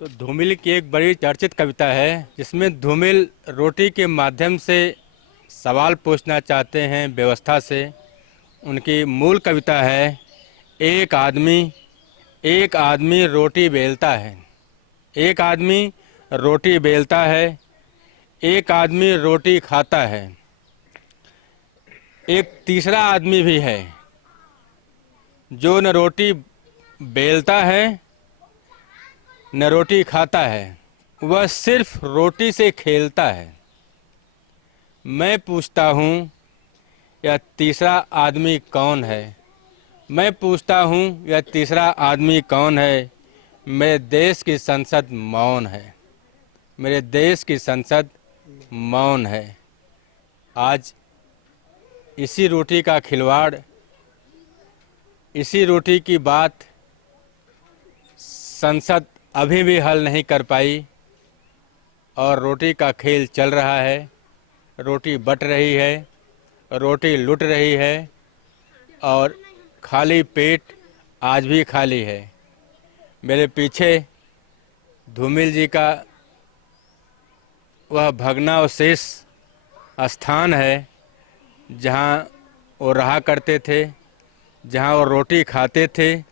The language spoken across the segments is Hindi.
तो धूमिल की एक बड़ी चर्चित कविता है जिसमें धूमिल रोटी के माध्यम से सवाल पूछना चाहते हैं व्यवस्था से। उनकी मूल कविता है एक आदमी रोटी बेलता है। एक आदमी रोटी बेलता है, एक आदमी रोटी खाता है, एक तीसरा आदमी भी है जो न रोटी बेलता है न रोटी खाता है, वह सिर्फ रोटी से खेलता है। मैं पूछता हूँ यह तीसरा आदमी कौन है? मैं पूछता हूँ यह तीसरा आदमी कौन है? मेरे देश की संसद मौन है। मेरे देश की संसद मौन है। आज इसी रोटी का खिलवाड़, इसी रोटी की बात संसद अभी भी हल नहीं कर पाई और रोटी का खेल चल रहा है। रोटी बट रही है, रोटी लुट रही है और खाली पेट आज भी खाली है। मेरे पीछे धूमिल जी का वह भग्नावशेष स्थान है जहाँ वो रहा करते थे, जहाँ वो रोटी खाते थे।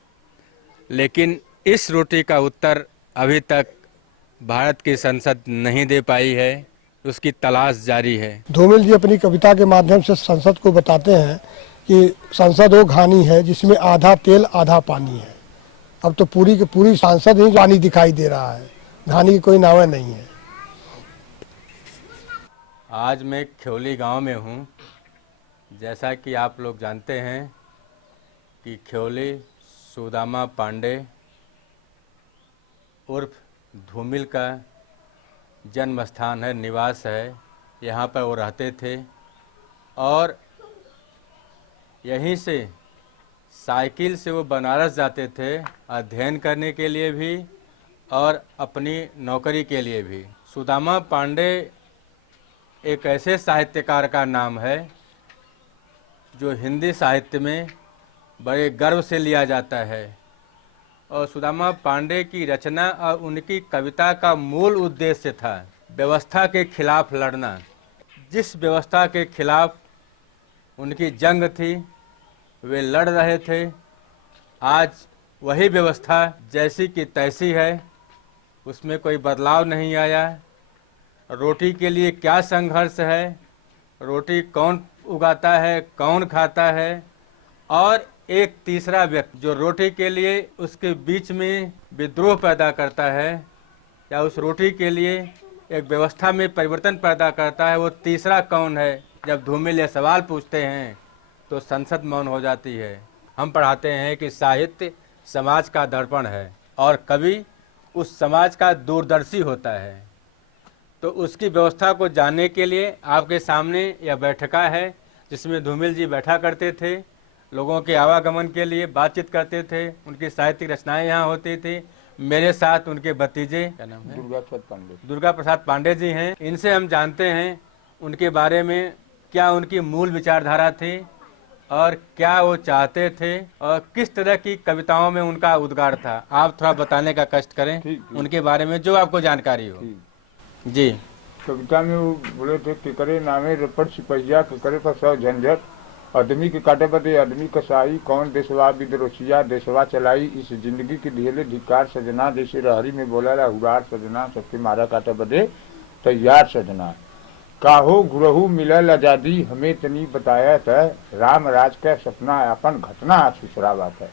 लेकिन इस रोटी का उत्तर अभी तक भारत की संसद नहीं दे पाई है, उसकी तलाश जारी है। धूमिल जी अपनी कविता के माध्यम से संसद को बताते हैं कि संसद वो घानी है जिसमें आधा तेल आधा पानी है। अब तो पूरी की पूरी संसद ही पानी दिखाई दे रहा है, घानी की कोई नाव नहीं है। आज मैं ख्योली गांव में हूँ। जैसा कि आप लोग जानते हैं कि ख्योली सुदामा पांडे उर्फ धूमिल का जन्म स्थान है, निवास है। यहाँ पर वो रहते थे और यहीं से साइकिल से वो बनारस जाते थे अध्ययन करने के लिए भी और अपनी नौकरी के लिए भी। सुदामा पांडे एक ऐसे साहित्यकार का नाम है जो हिंदी साहित्य में बड़े गर्व से लिया जाता है। और सुदामा पांडे की रचना और उनकी कविता का मूल उद्देश्य था व्यवस्था के खिलाफ लड़ना। जिस व्यवस्था के खिलाफ उनकी जंग थी वे लड़ रहे थे। आज वही व्यवस्था जैसी की तैसी है, उसमें कोई बदलाव नहीं आया। रोटी के लिए क्या संघर्ष है, रोटी कौन उगाता है, कौन खाता है, और एक तीसरा व्यक्ति जो रोटी के लिए उसके बीच में विद्रोह पैदा करता है या उस रोटी के लिए एक व्यवस्था में परिवर्तन पैदा करता है, वो तीसरा कौन है? जब धूमिल ये सवाल पूछते हैं तो संसद मौन हो जाती है। हम पढ़ाते हैं कि साहित्य समाज का दर्पण है और कवि उस समाज का दूरदर्शी होता है। तो उसकी व्यवस्था को जानने के लिए आपके सामने यह बैठका है जिसमें धूमिल जी बैठा करते थे, लोगों के आवागमन के लिए बातचीत करते थे, उनकी साहित्यिक रचनाएं यहाँ होती थी। मेरे साथ उनके भतीजे, क्या नाम है? दुर्गा प्रसाद पांडे जी हैं। इनसे हम जानते हैं उनके बारे में, क्या उनकी मूल विचारधारा थी और क्या वो चाहते थे और किस तरह की कविताओं में उनका उद्गार था। आप थोड़ा बताने का कष्ट करें उनके बारे में जो आपको जानकारी हो। जी। कविता में वो बोले थे कि करे नामे रपट सिपहिया के करे पर सौ झंझट, आदमी के काटे बदे आदमी कसाई, कौन देशवा विद्रोसिया देशवा चलाई, इस जिंदगी की ढेले धिकार सजना, जैसे रहरी में बोला ला हुरार सजना, सबके मारा काटे बदे तैयार सजना। काहो गुरहू मिलल आजादी हमें तनी बताया था, राम राज का सपना अपन घटना सुसरावत है।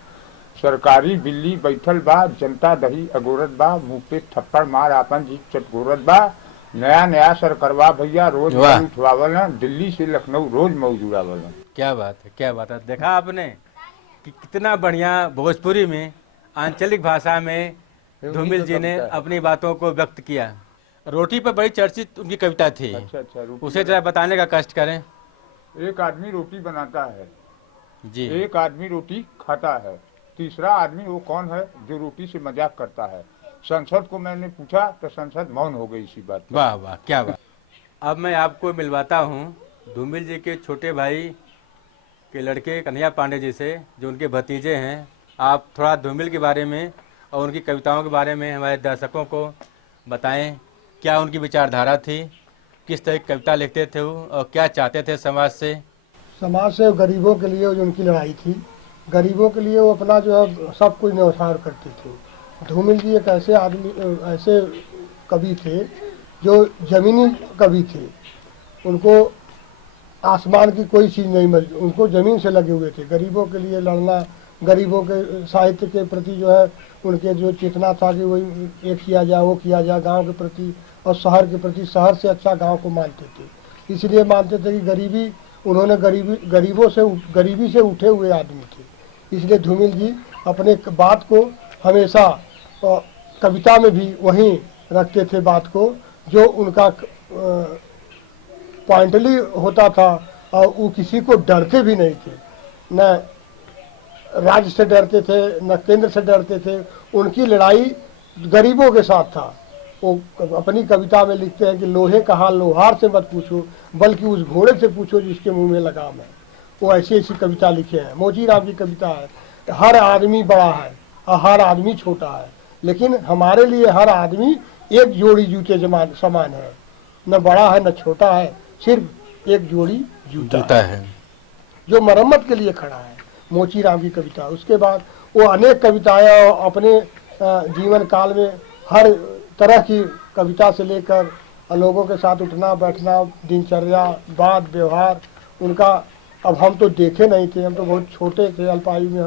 सरकारी बिल्ली बैठल बा, जनता दही अगोरत बा, मुँह पे थप्पड़ मार अपन जी चटगोरत बा। नया नया सरकारवा भैया रोज उठवावल, दिल्ली से लखनऊ रोज मौज उड़ावल। क्या बात है, क्या बात है। देखा आपने कि कितना बढ़िया भोजपुरी में आंचलिक भाषा में धूमिल जी ने अपनी बातों को व्यक्त किया। रोटी पर बड़ी चर्चित उनकी कविता थी। अच्छा, उसे जरा बताने का कष्ट करें। एक आदमी रोटी बनाता है जी, एक आदमी रोटी खाता है, तीसरा आदमी वो कौन है जो रोटी से मजाक करता है। संसद को मैंने पूछा तो संसद मौन हो गई इसी बात पर। वाह वाह, क्या बात। अब मैं आपको मिलवाता हूँ धूमिल जी के छोटे भाई के लड़के कन्हैया पांडे जी से, जो उनके भतीजे हैं। आप थोड़ा धूमिल के बारे में और उनकी कविताओं के बारे में हमारे दर्शकों को बताएं, क्या उनकी विचारधारा थी, किस तरह की कविता लिखते थे वो और क्या चाहते थे समाज से। समाज से गरीबों के लिए जो उनकी लड़ाई थी, गरीबों के लिए वो अपना जो है सब कुछ न्यौछावर करते थे। धूमिल जी एक ऐसे आदमी, ऐसे कवि थे जो जमीनी कवि थे। उनको आसमान की कोई चीज़ नहीं मिली, उनको ज़मीन से लगे हुए थे। गरीबों के लिए लड़ना, गरीबों के साहित्य के प्रति जो है उनके जो चेतना था कि वही ये किया जाए, वो किया जाए, गांव के प्रति और शहर के प्रति, शहर से अच्छा गांव को मानते थे। इसलिए मानते थे कि गरीबी, उन्होंने गरीबी से उठे हुए आदमी थे। इसलिए धूमिल जी अपने बात को हमेशा कविता में भी वहीं रखते थे, बात को जो उनका पॉइंटली होता था। और वो किसी को डरते भी नहीं थे, न राज्य से डरते थे न केंद्र से डरते थे। उनकी लड़ाई गरीबों के साथ था। वो अपनी कविता में लिखते हैं कि लोहे का हाल लोहार से मत पूछो, बल्कि उस घोड़े से पूछो जिसके मुंह में लगाम है। वो ऐसी ऐसी कविता लिखे हैं। मोचीराम की कविता है, हर आदमी बड़ा है और हर आदमी छोटा है, लेकिन हमारे लिए हर आदमी एक जोड़ी जूते समान है, न बड़ा है न छोटा है, सिर्फ एक जोड़ी जूता है जो मरम्मत के लिए खड़ा है। मोचीराम की कविता। उसके बाद वो अनेक कविताएं अपने जीवन काल में हर तरह की कविता से लेकर लोगों के साथ उठना बैठना, दिनचर्या, बात व्यवहार उनका, अब हम तो देखे नहीं थे, हम तो बहुत छोटे थे, अल्पायु में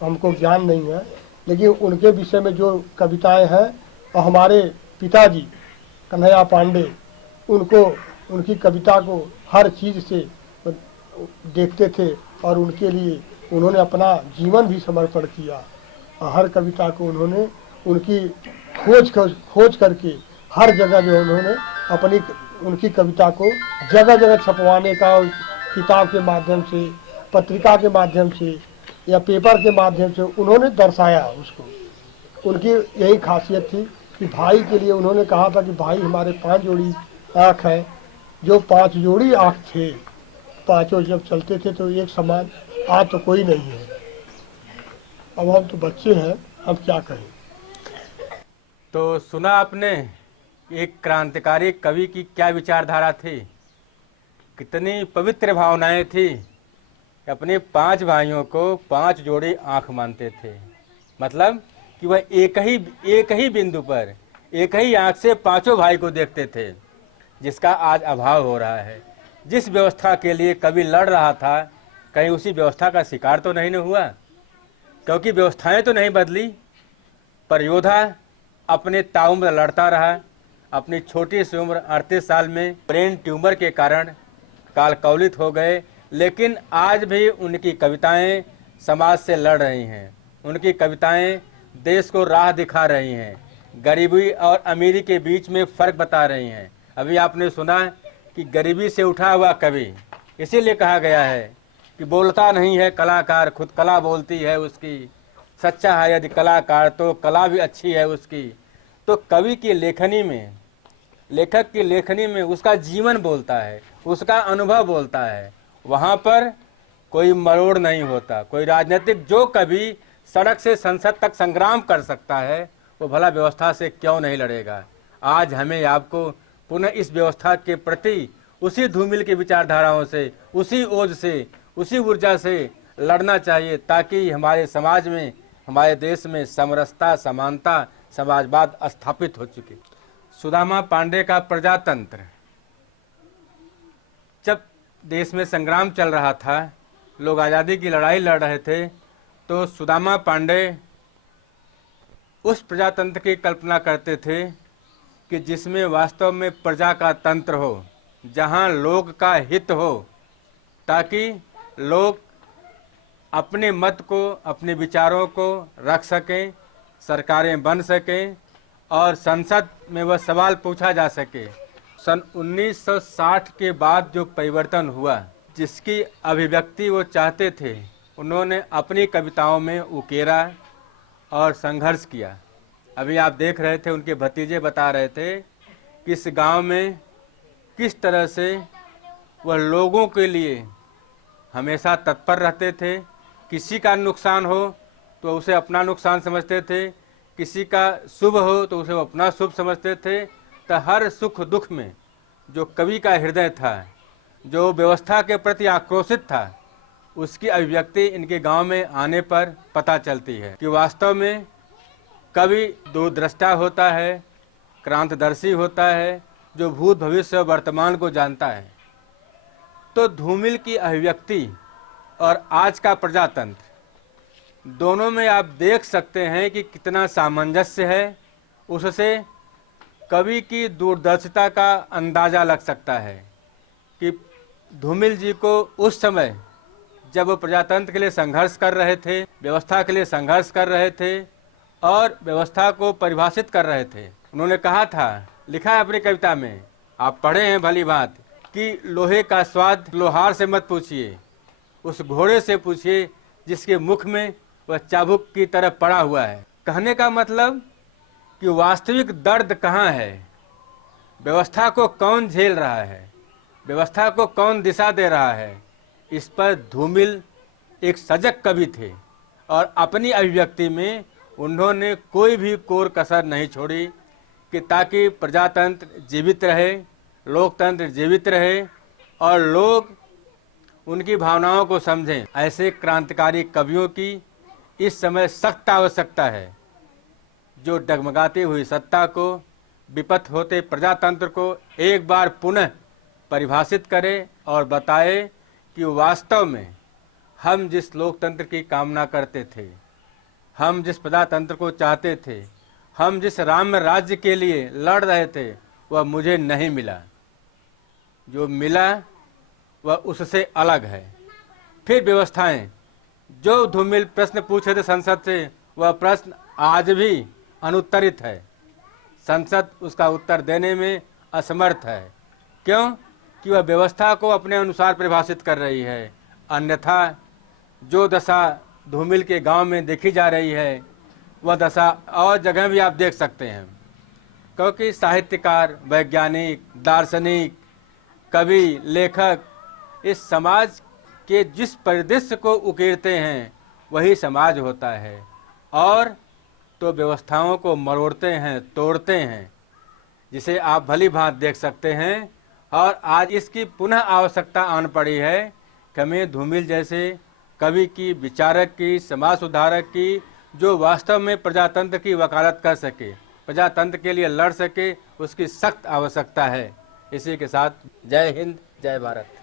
हमको ज्ञान नहीं है, लेकिन उनके विषय में जो कविताएं हैं, और हमारे पिताजी कन्हैया पांडे उनको, उनकी कविता को हर चीज़ से देखते थे और उनके लिए उन्होंने अपना जीवन भी समर्पण किया। और हर कविता को उन्होंने उनकी खोज करके हर जगह जो उन्होंने उनकी कविता को जगह जगह छपवाने का, किताब के माध्यम से, पत्रिका के माध्यम से या पेपर के माध्यम से उन्होंने दर्शाया उसको। उनकी यही खासियत थी कि भाई के लिए उन्होंने कहा था कि भाई हमारे 5 जोड़ी आँख है, जो 5 जोड़ी आँख थे, पाँचों जब चलते थे तो एक समान, आज तो कोई नहीं है। अब हम तो बच्चे हैं, हम क्या कहें। तो सुना आपने एक क्रांतिकारी कवि की क्या विचारधारा थी, कितनी पवित्र भावनाएं थी। अपने 5 भाइयों को 5 जोड़ी आँख मानते थे, मतलब कि वह एक ही बिंदु पर एक ही आँख से 5 भाई को देखते थे, जिसका आज अभाव हो रहा है। जिस व्यवस्था के लिए कवि लड़ रहा था, कहीं उसी व्यवस्था का शिकार तो नहीं न हुआ, क्योंकि व्यवस्थाएं तो नहीं बदली, पर योद्धा अपने ताउम्र लड़ता रहा। अपनी छोटी सी उम्र 38 साल में ब्रेन ट्यूमर के कारण कालकौलित हो गए, लेकिन आज भी उनकी कविताएं समाज से लड़ रही हैं। उनकी कविताएं देश को राह दिखा रही हैं, गरीबी और अमीरी के बीच में फ़र्क बता रही हैं। अभी आपने सुना कि गरीबी से उठा हुआ कवि, इसीलिए कहा गया है कि बोलता नहीं है कलाकार, खुद कला बोलती है उसकी। सच्चा है यदि कलाकार तो कला भी अच्छी है उसकी। तो कवि की लेखनी में, लेखक की लेखनी में उसका जीवन बोलता है, उसका अनुभव बोलता है। वहाँ पर कोई मरोड़ नहीं होता, कोई राजनीतिक। जो कवि सड़क से संसद तक संग्राम कर सकता है, वो भला व्यवस्था से क्यों नहीं लड़ेगा। आज हमें आपको पुनः इस व्यवस्था के प्रति उसी धूमिल की विचारधाराओं से, उसी ओज से, उसी ऊर्जा से लड़ना चाहिए, ताकि हमारे समाज में, हमारे देश में समरसता, समानता, समाजवाद स्थापित हो चुके। सुदामा पांडे का प्रजातंत्र, जब देश में संग्राम चल रहा था, लोग आज़ादी की लड़ाई लड़ रहे थे, तो सुदामा पांडे उस प्रजातंत्र की कल्पना करते थे कि जिसमें वास्तव में प्रजा का तंत्र हो, जहां लोग का हित हो, ताकि लोग अपने मत को, अपने विचारों को रख सकें, सरकारें बन सकें और संसद में वह सवाल पूछा जा सके। सन 1960 के बाद जो परिवर्तन हुआ, जिसकी अभिव्यक्ति वो चाहते थे, उन्होंने अपनी कविताओं में उकेरा और संघर्ष किया। अभी आप देख रहे थे, उनके भतीजे बता रहे थे कि इस गांव में किस तरह से वह लोगों के लिए हमेशा तत्पर रहते थे। किसी का नुकसान हो तो उसे अपना नुकसान समझते थे, किसी का शुभ हो तो उसे वो अपना शुभ समझते थे। तो हर सुख दुख में जो कवि का हृदय था, जो व्यवस्था के प्रति आक्रोशित था, उसकी अभिव्यक्ति इनके गांव में आने पर पता चलती है कि वास्तव में कवि दूरदृष्टा होता है, क्रांतदर्शी होता है, जो भूत भविष्य और वर्तमान को जानता है। तो धूमिल की अभिव्यक्ति और आज का प्रजातंत्र दोनों में आप देख सकते हैं कि कितना सामंजस्य है। उससे कवि की दूरदर्शिता का अंदाज़ा लग सकता है कि धूमिल जी को उस समय जब वो प्रजातंत्र के लिए संघर्ष कर रहे थे, व्यवस्था के लिए संघर्ष कर रहे थे और व्यवस्था को परिभाषित कर रहे थे, उन्होंने कहा था, लिखा है अपनी कविता में, आप पढ़े हैं भली बात, कि लोहे का स्वाद लोहार से मत पूछिए, उस घोड़े से पूछिए जिसके मुख में वह चाबुक की तरह पड़ा हुआ है। कहने का मतलब कि वास्तविक दर्द कहाँ है, व्यवस्था को कौन झेल रहा है, व्यवस्था को कौन दिशा दे रहा है, इस पर धूमिल एक सजग कवि थे और अपनी अभिव्यक्ति में उन्होंने कोई भी कोर कसर नहीं छोड़ी कि ताकि प्रजातंत्र जीवित रहे, लोकतंत्र जीवित रहे और लोग उनकी भावनाओं को समझें। ऐसे क्रांतिकारी कवियों की इस समय सख्त आवश्यकता है, जो डगमगाती हुई सत्ता को, विपथ होते प्रजातंत्र को एक बार पुनः परिभाषित करे और बताए कि वास्तव में हम जिस लोकतंत्र की कामना करते थे, हम जिस प्रजातंत्र को चाहते थे, हम जिस राम राज्य के लिए लड़ रहे थे, वह मुझे नहीं मिला। जो मिला वह उससे अलग है। फिर व्यवस्थाएं, जो धूमिल प्रश्न पूछे थे संसद से, वह प्रश्न आज भी अनुत्तरित है। संसद उसका उत्तर देने में असमर्थ है। क्यों? कि वह व्यवस्था को अपने अनुसार परिभाषित कर रही है। अन्यथा जो दशा धूमिल के गांव में देखी जा रही है, वह दशा और जगह भी आप देख सकते हैं। क्योंकि साहित्यकार, वैज्ञानिक, दार्शनिक, कवि, लेखक इस समाज के जिस परिदृश्य को उकेरते हैं वही समाज होता है, और तो व्यवस्थाओं को मरोड़ते हैं, तोड़ते हैं, जिसे आप भली भांति देख सकते हैं। और आज इसकी पुनः आवश्यकता आन पड़ी है कि हमें धूमिल जैसे कवि की, विचारक की, समाज सुधारक की, जो वास्तव में प्रजातंत्र की वकालत कर सके, प्रजातंत्र के लिए लड़ सके, उसकी सख्त आवश्यकता है। इसी के साथ जय हिंद, जय भारत।